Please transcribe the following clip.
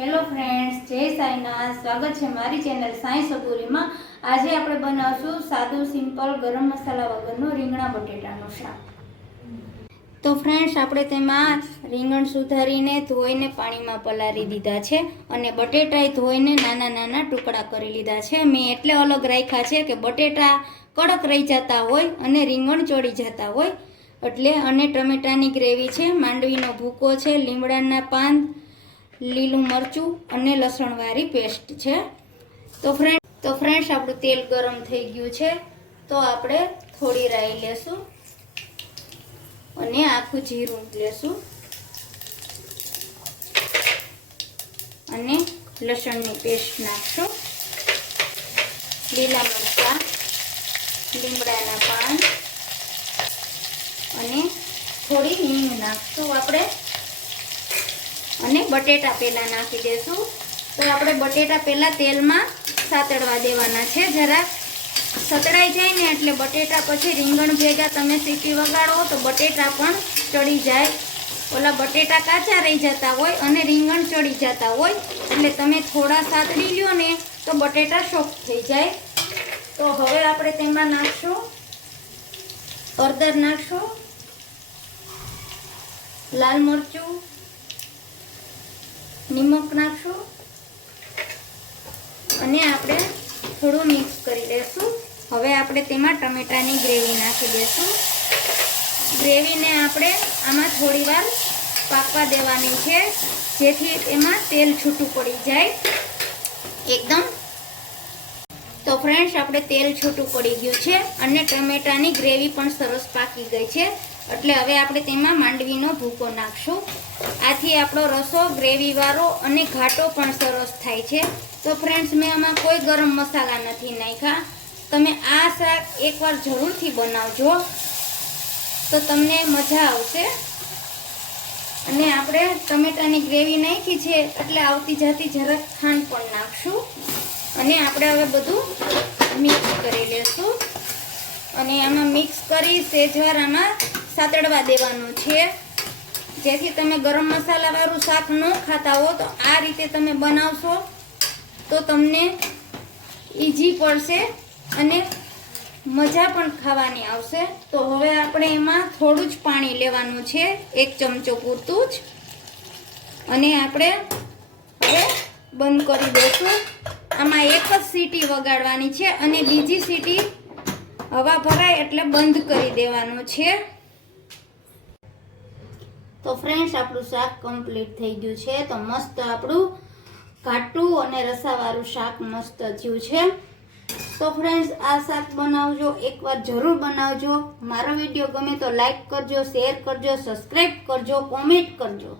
Hello friends, જય સાઈનાથ. સ્વાગત છે મારી ચેનલ સાઈ સબુરીમાં. આજે આપણે બનાવશું સાદું સિમ્પલ ગરમ મસાલા વગરનું રીંગણા બટેટાનું શાક. તો ફ્રેન્ડ્સ, આપણે તેમાં રીંગણ સુધારીને ધોઈને પાણીમાં પલાળી દીધા છે અને બટેટાય ધોઈને નાના નાના ટુકડા કરી લીધા છે. મેં એટલે અલગ રાખ્યા છે કે બટેટા કડક રહી જતા હોય અને રીંગણ ચોળી જતા હોય એટલે. અને ટમેટાની ગ્રેવી છે, માંડવીનો ભૂકો છે, લીમડાના પાન, લીલું મરચું અને લસણવાળી પેસ્ટ છે. તો ફ્રેન્ડ્સ આપણું તેલ ગરમ થઈ ગયું છે. તો આપણે થોડી રાઈ લેશું અને આખું જીરું લેશું અને લસણની પેસ્ટ નાખશું, લીલા મરચાં, લીમડાના પાન અને થોડી હિંગ નાખશું આપણે. અને બટેટા પહેલાં નાખી દેશું. તો આપણે બટેટા પહેલાં તેલમાં સાતળવા દેવાના છે. જરાક સતળાઈ જાય ને એટલે બટેટા પછી રીંગણ ભેગા તમે સીટી વગાડો તો બટેટા પણ ચડી જાય. ઓલા બટેટા કાચા રહી જતા હોય અને રીંગણ ચડી જતા હોય એટલે તમે થોડા સાતળી લ્યો ને તો બટેટા સોફ્ટ થઈ જાય. તો હવે આપણે તેમાં નાખશું હળદર, નાખશું લાલ મરચું, નિમક નાખશું અને આપણે થોડું મિક્સ કરી દઈશું. હવે આપણે તેમાં ટમેટાની ગ્રેવી નાખી દઈશું. ગ્રેવીને આપણે આમાં થોડી વાર પાકવા દેવાની છે જેથી એમાં તેલ છૂટું પડી જાય એકદમ. તો ફ્રેન્ડ્સ, આપણે તેલ છૂટું પડી ગયું છે અને ટમેટાની ગ્રેવી પણ સરસ પાકી ગઈ છે એટલે હવે આપણે તેમાં માંડવીનો ભૂકો નાખશું. આથી આપણો રસો ગ્રેવીવાળો અને ઘાટો પણ સરસ થાય છે. તો ફ્રેન્ડ્સ, મેં આમાં કોઈ ગરમ મસાલા નથી નાખ્યા. તમે આ શાક એકવાર જરૂરથી બનાવજો તો તમને મજા આવશે. અને આપણે ટમેટાની ગ્રેવી નાખી છે એટલે આવતી જાતી જરાક ખાંડ પણ નાખશું અને આપણે હવે બધું મિક્સ કરી લેશું. અને આમાં મિક્સ કરી સેજવાર આમાં સાતળવા દેવાનું છે જેથી તમે ગરમ મસાલાવાળું શાક ન ખાતા હો તો આ રીતે તમે બનાવશો તો તમને ઈઝી પડશે અને મજા પણ ખાવાની આવશે. તો હવે આપણે એમાં થોડું જ પાણી લેવાનું છે, 1 ચમચો પૂરતું જ. અને આપણે હવે બંધ કરી દઈશું. આમાં એક જ સીટી વગાડવાની છે અને બીજી સીટી હવા ભરાય એટલે બંધ કરી દેવાનું છે. તો ફ્રેન્ડ્સ, આપણું શાક કમ્પ્લીટ થઈ ગયું છે. તો મસ્ત આપણું ઘાટું અને રસાવાળું શાક મસ્ત થયું છે. તો ફ્રેન્ડ્સ, આ શાક બનાવજો, એકવાર જરૂર બનાવજો. મારો વિડીયો ગમે તો લાઈક કરજો, શેર કરજો, સબસ્ક્રાઈબ કરજો, કોમેન્ટ કરજો.